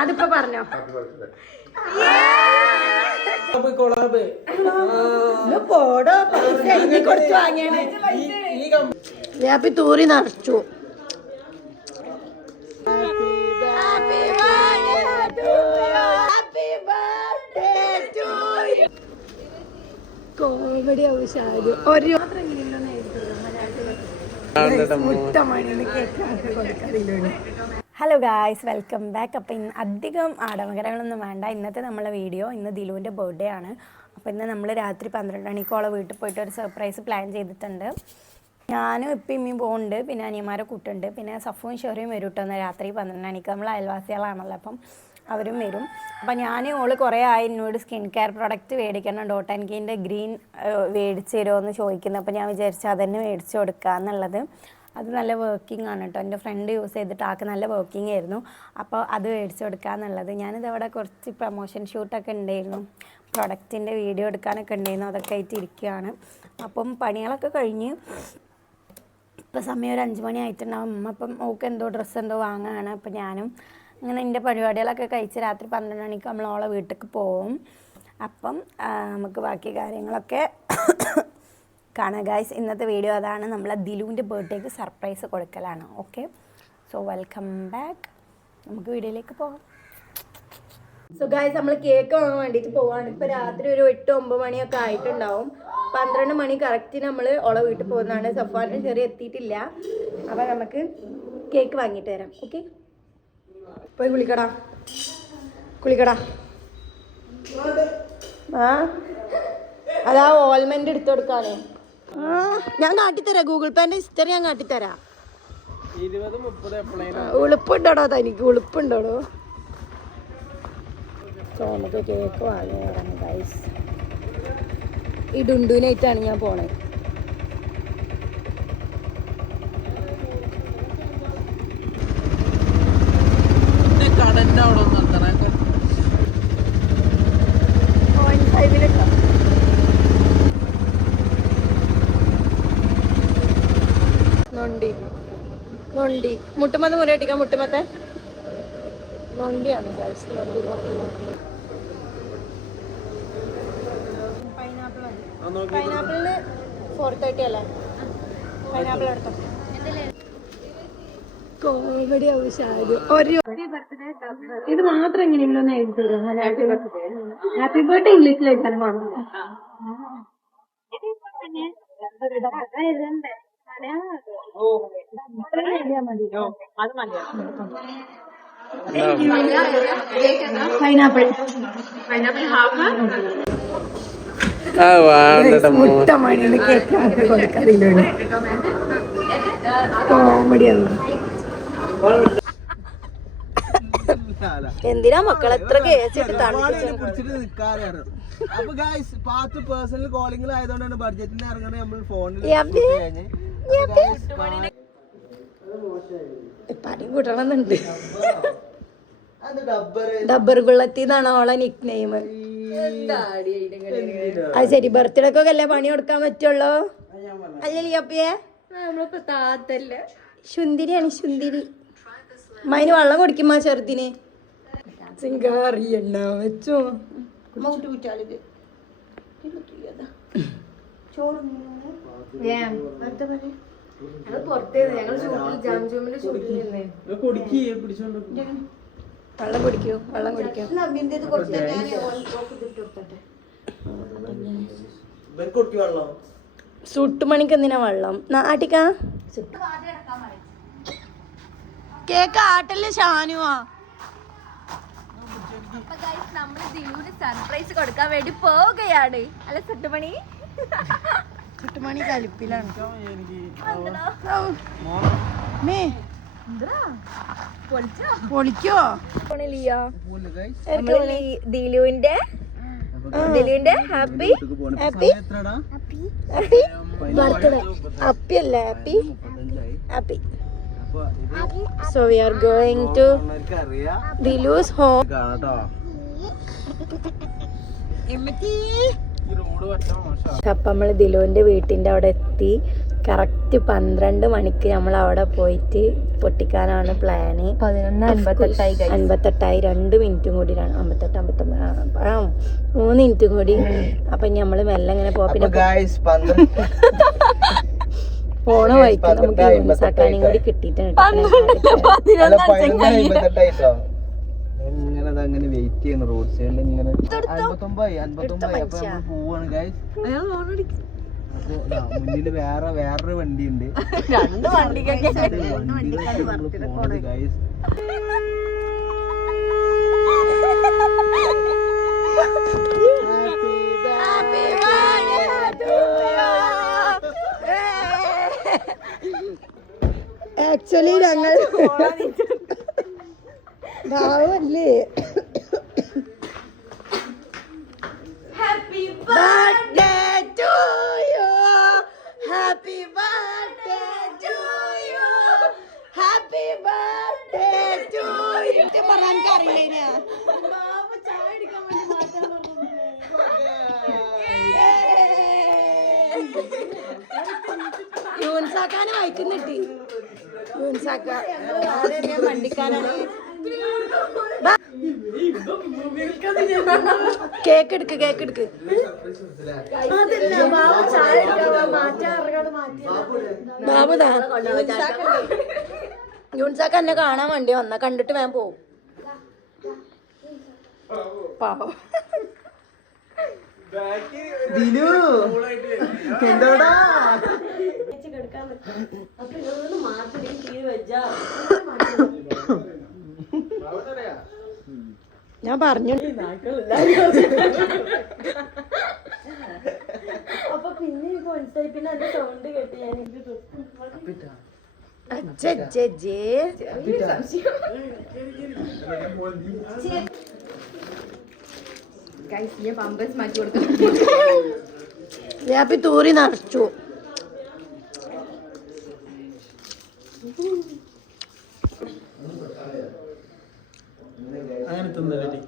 അതിപ്പോ പറഞ്ഞോ. പോടോ പൈസ എഴുതി കൊടുത്തു വാങ്ങിയാണ്. ഹാപ്പി തൂറി നിറച്ചു. കോമഡി ആവശ്യം ഒരു ഹലോ ഗായ്സ്, വെൽക്കം ബാക്ക്. അപ്പോൾ ഇന്ന് അധികം ആഡംബരങ്ങളൊന്നും വേണ്ട. ഇന്നത്തെ നമ്മളെ വീഡിയോ, ഇന്ന് ദിലുവിൻ്റെ ബർത്ത്ഡേ ആണ്. അപ്പോൾ ഇന്ന് നമ്മൾ രാത്രി 12 മണിക്കോളം വീട്ടിൽ പോയിട്ട് ഒരു സർപ്രൈസ് പ്ലാൻ ചെയ്തിട്ടുണ്ട്. ഞാനും ഇപ്പം ഇമ്മയും പോകുന്നുണ്ട്, പിന്നെ അനിയന്മാരെ കൂട്ടുണ്ട്, പിന്നെ സഫും ഷെറിയും വരും കേട്ടോ. രാത്രി 12 മണിക്ക് നമ്മൾ അയൽവാസികളാണല്ലോ, അപ്പം അവരും വരും. അപ്പം ഓള് കുറേ ആയി എന്നോട് സ്കിൻ കെയർ പ്രൊഡക്റ്റ് മേടിക്കണം, ഡോട്ട് ആൻഡ് കീൻ്റെ ഗ്രീൻ മേടിച്ച് തരുമോ എന്ന് ചോദിക്കുന്നത്. അപ്പോൾ ഞാൻ വിചാരിച്ചു അതന്നെ മേടിച്ച് കൊടുക്കുക എന്നുള്ളത്. അത് നല്ല വർക്കിംഗ് ആണ് കേട്ടോ. എൻ്റെ ഫ്രണ്ട് യൂസ് ചെയ്തിട്ട് ആൾക്ക് നല്ല വർക്കിംഗ് ആയിരുന്നു. അപ്പോൾ അത് മേടിച്ച് കൊടുക്കുക എന്നുള്ളത്. ഞാനിതവിടെ കുറച്ച് പ്രൊമോഷൻ ഷൂട്ടൊക്കെ ഉണ്ടായിരുന്നു, പ്രൊഡക്റ്റിൻ്റെ വീഡിയോ എടുക്കാനൊക്കെ ഉണ്ടായിരുന്നു. അതൊക്കെ ആയിട്ട് ഇരിക്കുകയാണ്. അപ്പം പണികളൊക്കെ കഴിഞ്ഞ് ഇപ്പോൾ സമയം ഒരു 5 മണി ആയിട്ടുണ്ടാവും. അപ്പം ഓക്ക് എന്തോ ഡ്രസ്സ് എന്തോ വാങ്ങുകയാണ്. അപ്പം ഞാനും അങ്ങനെ എൻ്റെ പരിപാടികളൊക്കെ കഴിച്ച് രാത്രി 12 മണിക്ക് നമ്മൾ ഓളെ വീട്ടിലേക്ക് പോവും. അപ്പം നമുക്ക് ബാക്കി കാര്യങ്ങളൊക്കെ കാണാം ഗൈസ്. ഇന്നത്തെ വീഡിയോ അതാണ്, നമ്മളെ ദിലുവിൻ്റെ ബർത്ത്ഡേക്ക് സർപ്രൈസ് കൊടുക്കലാണ്. Okay, so welcome back. നമുക്ക് വീഡിയോയിലേക്ക് പോകാം. സോ ഗൈസ്, നമ്മൾ കേക്ക് വാങ്ങാൻ വേണ്ടിയിട്ട് പോവാണ്. ഇപ്പോൾ രാത്രി ഒരു 8-9 മണിയൊക്കെ ആയിട്ടുണ്ടാവും. 12 മണി കറക്റ്റ് നമ്മൾ ഓളെ വീട്ടിൽ പോകുന്നതാണ്. സഫാൻ്റെ ചെറിയ എത്തിയിട്ടില്ല. അപ്പോൾ നമുക്ക് കേക്ക് വാങ്ങിയിട്ട് തരാം. ഓക്കെ, പോയി കുളിക്കടാ. ആ അതാ ഓൾമെന്റ് എടുത്തു കൊടുക്കാനേ. ഞാൻ കാട്ടിത്തരാം, ഗൂഗിൾ പേന്റെ ഹിസ്റ്ററി ഞാൻ കാട്ടിത്തരാം. ഉളുപ്പുണ്ടോടോ തനിക്ക്? ഉളുപ്പുണ്ടോടോ? നമുക്ക് കേക്ക് വാങ്ങി വരാം ഗൈസ്. ഈ ഡുണ്ടുവിനായിട്ടാണ് ഞാൻ പോണേ. നൊണ്ടി മുട്ടുമത്ത് മുരട്ടിക്കാം. മുട്ടുമത്തെ നൊണ്ടിയാണ്. പൈനാപ്പിളിന് 430 അല്ലേ? പൈനാപ്പിൾ എടുത്തോ. കോമഡി ആവശ്യം ഇത് മാത്രം എങ്ങനെയുണ്ടോന്ന് എഴുതി തരും. ഹാപ്പി ബർത്ത്ഡേ ഇംഗ്ലീഷിൽ എഴുതാൻ പാടില്ല. പൈനാപ്പിൾ മുട്ടമണിന്ന് കേക്ക് കൊടുക്കാറില്ല. കോമഡിയാണ്. എന്തിനാ മക്കൾ എത്ര കേസ് എടുത്താണ്? പണി കൂട്ടണമെന്നുണ്ട്. ഡബ്ബർ ബുള്ളറ്റിന്നാണ് ഓളെ നിക് നെയിം. അത് ശരി, ബർത്ത്ഡേക്കൊക്കെ അല്ലേ പണി കൊടുക്കാൻ പറ്റുള്ളൂ അല്ലേ അപ്പയെ? ശുന്തിരിയാണ് ശുന്തിരി. മൈന് വെള്ളം കുടിക്കുമ്പോ ചെറുതിന് സിംഗാറിയണ്ണ വെച്ചോ. വെള്ളം കുടിക്കൂ, വെള്ളം കുടിക്കൂ. സുട്ടുമണിക്ക് എന്തിനാ വെള്ളം? നാട്ടിക്കാ കേക്ക് ആട്ടല്ലേ ഷാനുവാ. നമ്മള് ദിലുവിന് സർപ്രൈസ് കൊടുക്കാൻ വേണ്ടി പോവുകയാണ്. അല്ല സുട്ടുമണി? സുട്ടുമണി കലിപ്പിലാണ്. പൊളിക്കോ? ദിലുവിന്റെ happy happy happy birthday. Happy അല്ലേ? Happy happy. So we are going to Dilu's home. അപ്പം നമ്മൾ ദിലുവിൻ്റെ വീട്ടിൻ്റെ അവിടെ എത്തി. കറക്റ്റ് 12 മണിക്ക് നമ്മൾ അവിടെ പോയിട്ട് പൊട്ടിക്കാനാണ് പ്ലാന്. 11:58 58 2 മിനിറ്റും കൂടി 58 3 മിനിറ്റും കൂടി. അപ്പൊ നമ്മള് മെല്ലെ ഇങ്ങനെ പിന്നെ പോണ വഴിക്ക് നമുക്ക് യൂണിസാക്കാനും കൂടി കിട്ടിയിട്ടുണ്ട്. അങ്ങനെ വെയിറ്റ് ചെയ്യുന്നു റോഡ് സൈഡിൽ ഇങ്ങനെ 59 അപ്പൊ നമ്മൾ പോവാണ് ഗൈസ്. മുന്നില് വേറൊരു വണ്ടി ഉണ്ട്. 2 വണ്ടിക്കൊക്കെ ഗൈസ് ആക്ച്വലി ഞങ്ങൾ ഭാവല്ലേ happy birthday to you happy birthday to you happy birthday to you പറയാൻ അറിയില്ല. ചായ എടുക്കാൻ വേണ്ടി മാറ്റാൻ യൂൻസാക്കാനെ വായിക്കുന്നിട്ട് യൂൻസാക്ക വണ്ടിക്കാരാണ്. കേക്ക് എടുക്ക് ബാബുദാ യൂൻസാക്ക എന്നെ കാണാൻ വേണ്ടി വന്ന കണ്ടിട്ട് ഞാൻ പോവും. പാവം ദിനു എന്തോടാ ഞാൻ പറഞ്ഞു. അപ്പൊ പിന്നെ മനസ്സിലായി. പിന്നെ എന്റെ സൗണ്ട് കേട്ട് ഞാൻ പമ്പേഴ്സ് മാറ്റി കൊടുക്കും. ഞാൻ തൂറി നിറച്ചു. അങ്ങനെ തിന്നല്ലേ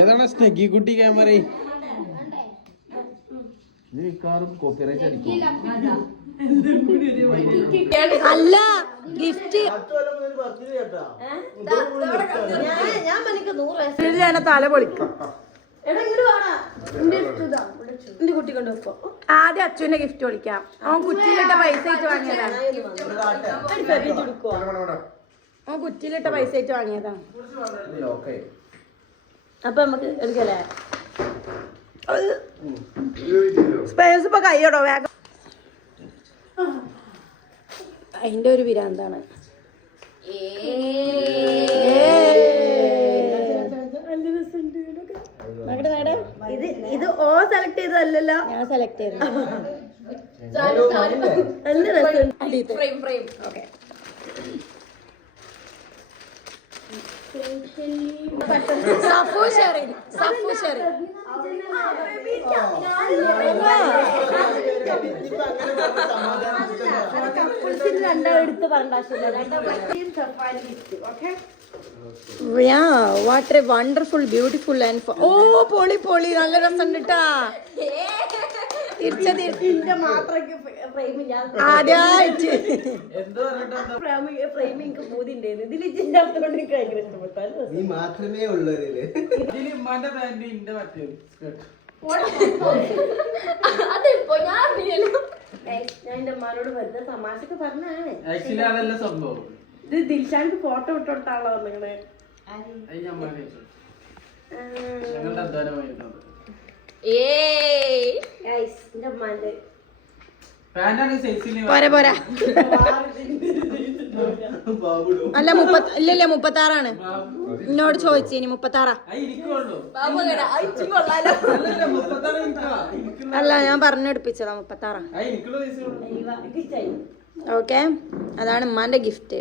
ഏതാണ് സ്നെഗി കുട്ടി ക്യാമറ? കോപ്പിറൈറ്റ് അടിക്കും. അല്ല ഗിഫ്റ്റ് തല പൊളിക്കും. ആദ്യം അച്ഛന്റെ ഗിഫ്റ്റ് വിളിക്കാം. അവൻ കുറ്റിയിലിട്ട പൈസ ആയിട്ട് വാങ്ങിയതാണ്. അവൻ കുറ്റിയിലിട്ട പൈസ ആയിട്ട് വാങ്ങിയതാണ്. അപ്പൊ നമുക്ക് എടുക്കല്ലേ? സ്പേസ് ഇപ്പൊ കൈയോടോ വേഗം. അതിന്റെ ഒരു പിരാന്താണ്. ഇത് ഓ സെലക്ട് ചെയ്തല്ലോ, ഞാൻ സെലക്ട് ചെയ്തു. സഫു ഷെറിൻ രണ്ടാളെടുത്ത് പറഞ്ഞ what a wonderful beautiful and oh പൊളി നല്ല രസം കേട്ടാ. ആദ്യമായിട്ട് നീ മാത്രമേ ഉള്ളവരല്ലേ? അതിപ്പോ ഞാൻ എന്റെ അമ്മാനോട് വെറുതെ തമാശക്ക് പറഞ്ഞാണ്. ഇത് ദിൽഷാൻക്ക് ഫോട്ടോ ഇട്ടോടുത്താണല്ലോ നിങ്ങള്. എന്റെ അമ്മാന്റെ പോരാ അല്ല 36 എന്നോട് ചോദിച്ചു. ഇനി 36 അല്ല ഞാൻ പറഞ്ഞെടുപ്പിച്ചതാ 36. ഓക്കെ, അതാണ് ഉമ്മാന്റെ ഗിഫ്റ്റ്.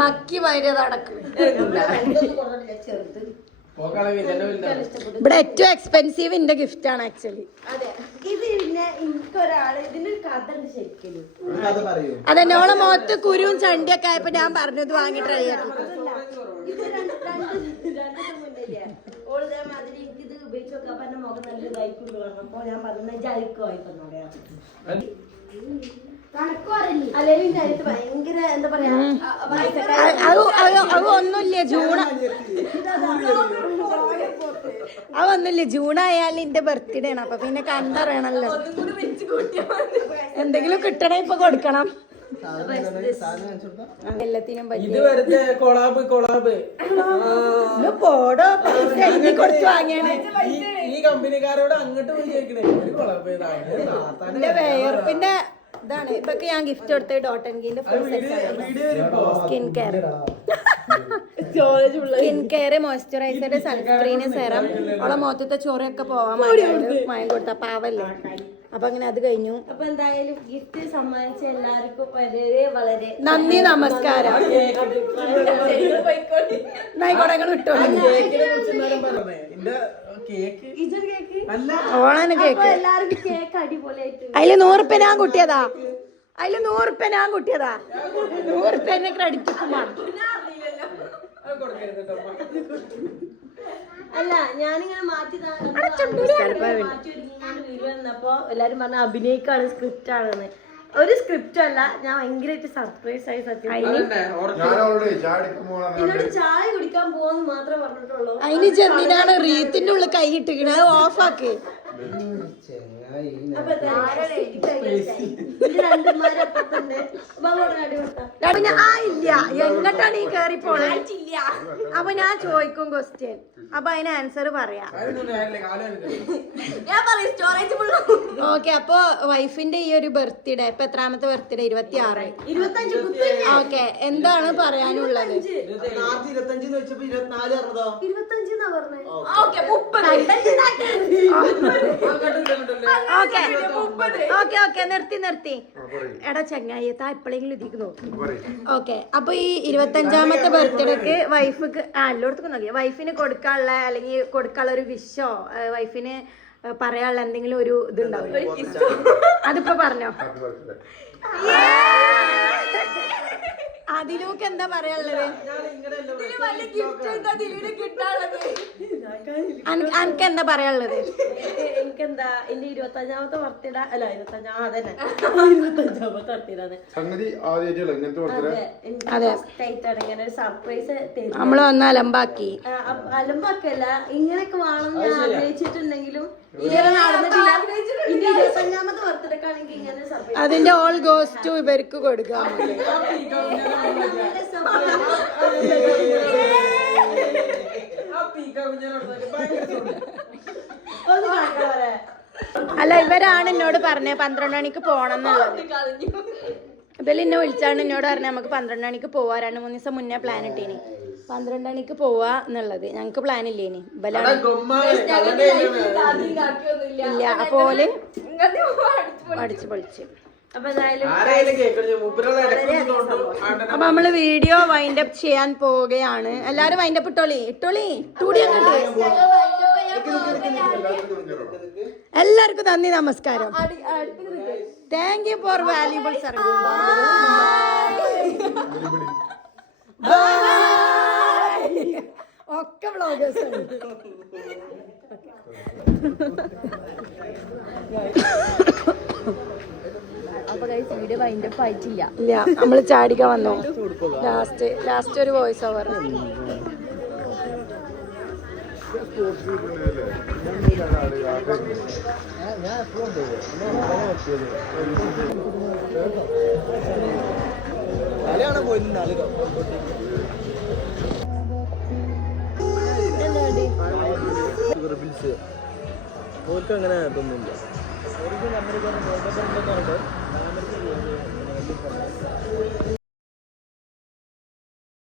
മക്കി വൈദ്യുത അടക്കും. ഇവിടെ ഏറ്റവും എക്സ്പെൻസീവ് എന്റെ ഗിഫ്റ്റ് ആണ് ആക്ച്വലി. അതെന്നെ ഓളെ മുഖത്ത് കുരുവും ചണ്ടിയൊക്കെ ആയപ്പോ ഞാൻ പറഞ്ഞത് വാങ്ങി ട്രൈ ആക്കി. ഒന്നുമില്ല ജൂണായാലും എന്റെ ബർത്ത്ഡേ ആണ്, അപ്പൊ പിന്നെ കണ്ടറിയണല്ലോ. എന്തെങ്കിലും കിട്ടണേ ഇപ്പൊ കൊടുക്കണം. എല്ലാത്തിനും പോടോ പൈസ എഴുതി കൊടുത്തു വാങ്ങിയാണ്. ഈ കമ്പനിക്കാരോട് അങ്ങോട്ട് എന്റെ വേർപ്പിന്റെ ഇതാണ്. ഇപ്പൊക്കെ ഞാൻ ഗിഫ്റ്റ് കൊടുത്ത ഡോട്ടൻകിന്റെ skin care, skin care, moisturiser, sunscreen, serum. അവളെ മുഖത്തെ ചോറയൊക്കെ പോവാൻ മയം കൊടുത്ത പാവല്ലേ. അപ്പൊ അങ്ങനെ അത് കഴിഞ്ഞു. അപ്പൊ എന്തായാലും ഗിഫ്റ്റ് സമ്മാനിച്ച എല്ലാവർക്കും വളരെ വളരെ നന്ദി, നമസ്കാരം. വിട്ടോ ഓളാണ് കേക്ക്. എല്ലാവർക്കും കേക്ക് അടിപൊളിയായിട്ട്. അതില് 100 റുപ്യ ഞാൻ കുട്ടിയതാ. 100 റുപ്യ ക്രെഡിറ്റ് അല്ല, ഞാനിങ്ങനെ മാറ്റി വന്നപ്പോ എല്ലാരും പറഞ്ഞ അഭിനയിക്കാണ്, സ്ക്രിപ്റ്റ് ആണെന്ന്. ഒരു സ്ക്രിപ്റ്റും അല്ല, ഞാൻ ഭയങ്കരമായിട്ട് സർപ്രൈസ് ആയി. സത്യം എന്നോട് ചായ കുടിക്കാൻ പോവാന്ന് മാത്രമേ പറഞ്ഞിട്ടുള്ളൂ. അതിന് ചെന്തിനാണ് റീത്തിന്റെ ഉള്ളിൽ കൈ ഇട്ടിക്കണ, ഓഫാക്ക്. എങ്ങട്ടാണ് ഈ കേറി പോണേ? അപ്പൊ ഞാൻ ചോദിക്കും ക്വസ്റ്റ്യൻ, അപ്പൊ അതിന് ആൻസർ പറയാം. ഓക്കെ, അപ്പൊ വൈഫിന്റെ ഈ ഒരു ബർത്ത്ഡേ, ഇപ്പൊ എത്രാമത്തെ ബർത്ത്ഡേ? 26. ഓക്കെ, എന്താണ് പറയാനുള്ളത്? ഓക്കെ, നിർത്തി. എടാ ചങ്ങായി, എപ്പോഴെങ്കിലും ഇതിക്ക് നോക്കി. ഓക്കെ, അപ്പൊ ഈ 25ാമത്തെ ബർത്ത്ഡേക്ക് വൈഫിക്ക് എല്ലായിടത്തും നോക്കി വൈഫിന് കൊടുക്കാനുള്ള, അല്ലെങ്കിൽ കൊടുക്കാനുള്ള ഒരു വിഷോ, വൈഫിന് പറയാനുള്ള എന്തെങ്കിലും ഒരു ഇതുണ്ടാവും. അതിപ്പോ പറഞ്ഞോ. അതിലൂക്ക് എന്താ പറയാനുള്ളത്? അനക്ക് എന്താ പറയാനുള്ളത്? എനിക്കെന്താ, എന്റെ 25ാമത്തെ ബർത്ത്ഡേ അല്ല, 25ാമത്തെ ബർത്ത്ഡേ ഇങ്ങനെ ഒരു സർപ്രൈസ് നമ്മള് വന്ന് അലമ്പാക്കി. അലമ്പാക്കല്ല, ഇങ്ങനെയൊക്കെ വേണം ഞാൻ ആഗ്രഹിച്ചിട്ടുണ്ടെങ്കിലും ഇങ്ങനെ നടന്നിട്ടില്ല. എന്റെ 25ാമത്തെ ബർത്ത്ഡേക്കാണെങ്കിൽ ഇങ്ങനെ സർപ്രൈസ്. അതിന്റെ ഓൾ ഗോസ് ടു ഇവർക്ക് കൊടുക്കാം. അല്ല, ഇവരാണ് എന്നോട് പറഞ്ഞത് 12 മണിക്ക് പോണം എന്നുള്ളത്. ഇവര് എന്നെ വിളിച്ചാണ് എന്നോട് പറഞ്ഞത് നമുക്ക് 12 മണിക്ക് പോവാ. 2-3 ദിവസം മുന്നേ പ്ലാൻ ഇട്ടീനി 12 മണിക്ക് പോവാ എന്നുള്ളത്. ഞങ്ങക്ക് പ്ലാൻ ഇല്ലേനി. ഇവരാണ് ഇല്ല. അപ്പോലെ അടിച്ചു പൊളിച്ച്. അപ്പൊ എന്തായാലും അപ്പൊ നമ്മള് വീഡിയോ വൈൻഡ് അപ്പ് ചെയ്യാൻ പോവുകയാണ്. എല്ലാരും വൈൻഡ് അപ്പ് ഇട്ടോളി. ടൂടി അങ്ങോട്ട്. എല്ലാവർക്കും നന്ദി, നമസ്കാരം. Thank you for valuable service. ഒക്കെ വ്ളോഗേഴ്സ് ആണ്. അപ്പൊ വീഡിയോ വൈൻഡ് അപ്പ് ആയിട്ടില്ല. ഇല്ല, നമ്മള് ചാടിക്കാൻ വന്നു. ലാസ്റ്റ് ഒരു വോയിസ് ഓവർ. അങ്ങനെ ഇതൊന്നുമില്ല.